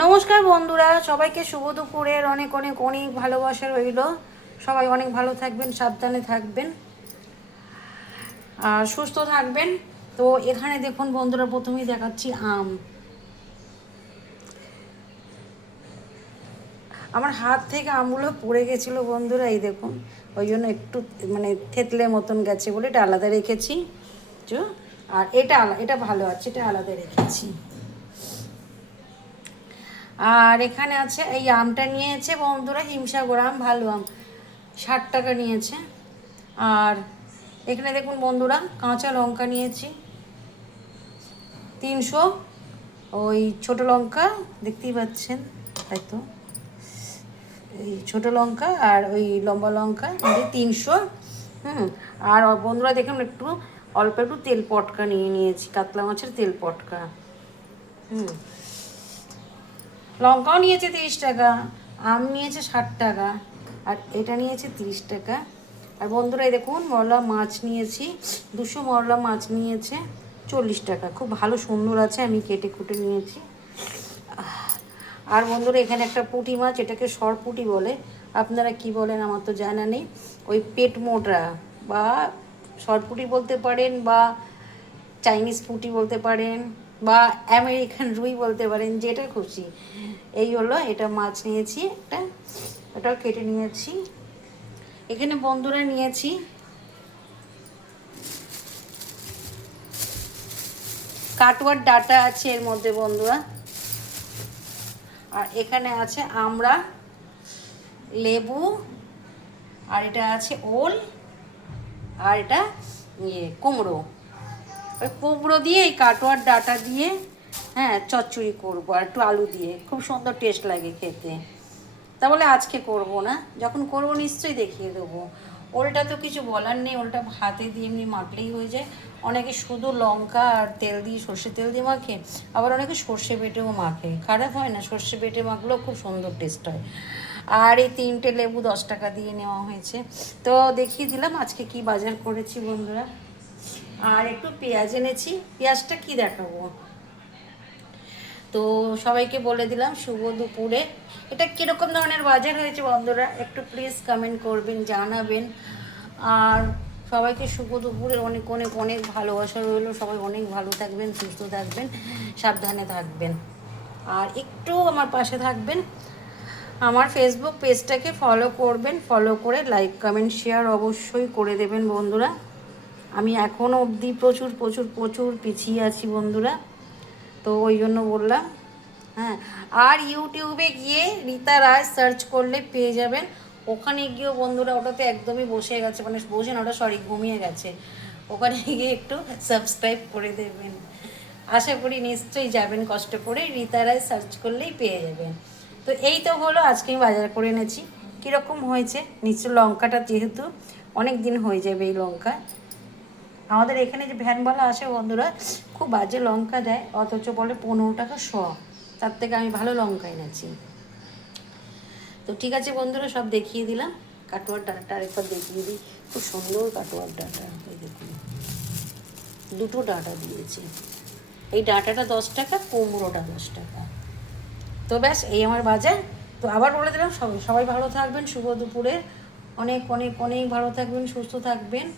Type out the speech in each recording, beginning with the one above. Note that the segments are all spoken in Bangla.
নমস্কার বন্ধুরা, সবাইকে শুভ দুপুরের অনেক অনেক অনেক ভালোবাসা রইল। সবাই অনেক ভালো থাকবেন, সাবধানে থাকবেন আর সুস্থ থাকবেন। তো এখানে দেখুন বন্ধুরা, প্রথমেই দেখাচ্ছি আম। আমার হাত থেকে আমগুলো পড়ে গেছিলো বন্ধুরা, এই দেখুন। ওই জন্য একটু মানে থেতলে মতন গেছে বলে এটা আলাদা রেখেছি। আর এটা ভালো আছে, এটা আলাদা রেখেছি। আর এখানে আছে এই আমটা নিয়েছে বন্ধুরা, হিমসাগর আম, ভালো আম, 60 টাকা নিয়েছে। আর এখানে দেখুন বন্ধুরা, কাঁচা লঙ্কা নিয়েছি 300। ওই ছোট লঙ্কা দেখতেই পাচ্ছেন, তাই তো, এই ছোট লঙ্কা আর ওই লম্বা লঙ্কা 300। আর বন্ধুরা দেখুন, অল্প একটু তেল পটকা নিয়েছি, কাতলা মাছের তেল পটকা। লঙ্কাও নিয়েছে 30 টাকা, আম নিয়েছে 60 টাকা, আর এটা নিয়েছে 30 টাকা। আর বন্ধুরা এই দেখুন, মরলা মাছ নিয়েছি 200, মরলা মাছ নিয়েছে 40 টাকা। খুব ভালো সুন্দর আছে, আমি কেটে কুটে নিয়েছি। আর বন্ধুরা এখানে একটা পুঁটি মাছ, এটাকে সরপুঁটি বলে, আপনারা কি বলেন আমার তো জানা নেই। ওই পেট মোটা বা সরপুঁটি বলতে পারেন, বা চাইনিজ পুঁটি বলতে পারেন, বা আমেরিকান রুই বলতে পারেন, যেটা খুশি। এই হলো, এটা মাছ নিয়েছি একটা, এটাও কেটে নিয়েছি। এখানে বন্ধুরা নিয়েছি কাটোয়ার ডাটা আছে এর মধ্যে বন্ধুরা। আর এখানে আছে আমড়া, লেবু, আর এটা আছে ওল, আর এটা কুমড়ো। ওই কুমড়ো দিয়ে এই কাটোয়ার ডাটা দিয়ে চচ্চড়ি করবো, আর একটু আলু দিয়ে, খুব সুন্দর টেস্ট লাগে খেতে। তা বলে আজকে করব না, যখন করব নিশ্চয়ই দেখিয়ে দেবো। ওলটা তো কিছু বলার নেই, ওলটা হাতে দিয়ে এমনি মাখলেই হয়ে যায়। অনেকে শুধু লঙ্কা আর তেল দিয়ে, সর্ষে তেল দিয়ে মাখে, আবার অনেকে সর্ষে বেটেও মাখে, খারাপ হয় না, সর্ষে বেটে মাখলেও খুব সুন্দর টেস্ট হয়। আর এই 3টে লেবু 10 টাকা দিয়ে নেওয়া হয়েছে। তো দেখিয়ে দিলাম আজকে কি বাজার করেছি বন্ধুরা। আর একটু পেঁয়াজ এনেছি, পেঁয়াজটা কি দেখাবো, তো সবাইকে বলে দিলাম শুভ দুপুরে। এটা কীরকম ধরনের বাজার হয়েছে বন্ধুরা, একটু প্লিজ কমেন্ট করবেন, জানাবেন। আর সবাইকে শুভ দুপুরের অনেক অনেক অনেক ভালোবাসা রইলো। সবাই অনেক ভালো থাকবেন, সুস্থ থাকবেন, সাবধানে থাকবেন, আর একটু আমার পাশে থাকবেন। আমার ফেসবুক পেজটাকে ফলো করবেন, ফলো করে লাইক কমেন্ট শেয়ার অবশ্যই করে দেবেন বন্ধুরা। আমি এখনও অবধি প্রচুর প্রচুর প্রচুর পিছিয়ে আছি বন্ধুরা, তো ওই জন্য বললাম। আর ইউটিউবে গিয়ে রীতা রায় সার্চ করলে পেয়ে যাবেন। ওখানে গিয়েও বন্ধুরা, ওটাতে একদমই বসে গেছে, মানে বসে না, ওটা সরি ঘুমিয়ে গেছে। ওখানে গিয়ে একটু সাবস্ক্রাইব করে দেবেন। আশা করি নিশ্চয়ই যাবেন, কষ্ট করে রীতা রায় সার্চ করলেই পেয়ে যাবেন। তো এই তো হলো, আজকে আমি বাজার করে এনেছি। কীরকম হয়েছে নিশ্চয়, লঙ্কাটা যেহেতু অনেক দিন হয়ে যাবে এই লঙ্কা। আমাদের এখানে যে ভ্যানওয়ালা আসে বন্ধুরা, খুব বাজে লঙ্কা দেয়, অথচ বলে 15 টাকা শ। তার থেকে আমি ভালো লঙ্কা এনেছি। তো ঠিক আছে বন্ধুরা, সব দেখিয়ে দিলাম। কাটোয়ার ডাঁটা আরেকবার দেখিয়ে দিই, খুব সুন্দর কাটোয়ার ডাঁটা। এই দেখুন, 2টো ডাঁটা দিয়েছি। এই ডাঁটাটা 10 টাকা, কুমড়োটা 10 টাকা। তো ব্যাস, এই আমার বাজার। তো আবার বলে দিলাম, সবাই সবাই ভালো থাকবেন, শুভ দুপুরে অনেক অনেক অনেক ভালো থাকবেন, সুস্থ থাকবেন।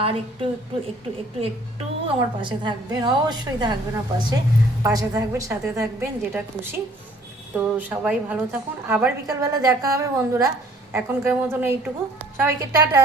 আর একটু একটু একটু একটু একটু আমার পাশে থাকবেন, অবশ্যই থাকবেন আমার পাশে, পাশে থাকবেন, সাথে থাকবেন, যেটা খুশি। তো সবাই ভালো থাকুন, আবার বিকালবেলা দেখা হবে বন্ধুরা। এখনকার মতন এইটুকু, সবাইকে টাটা।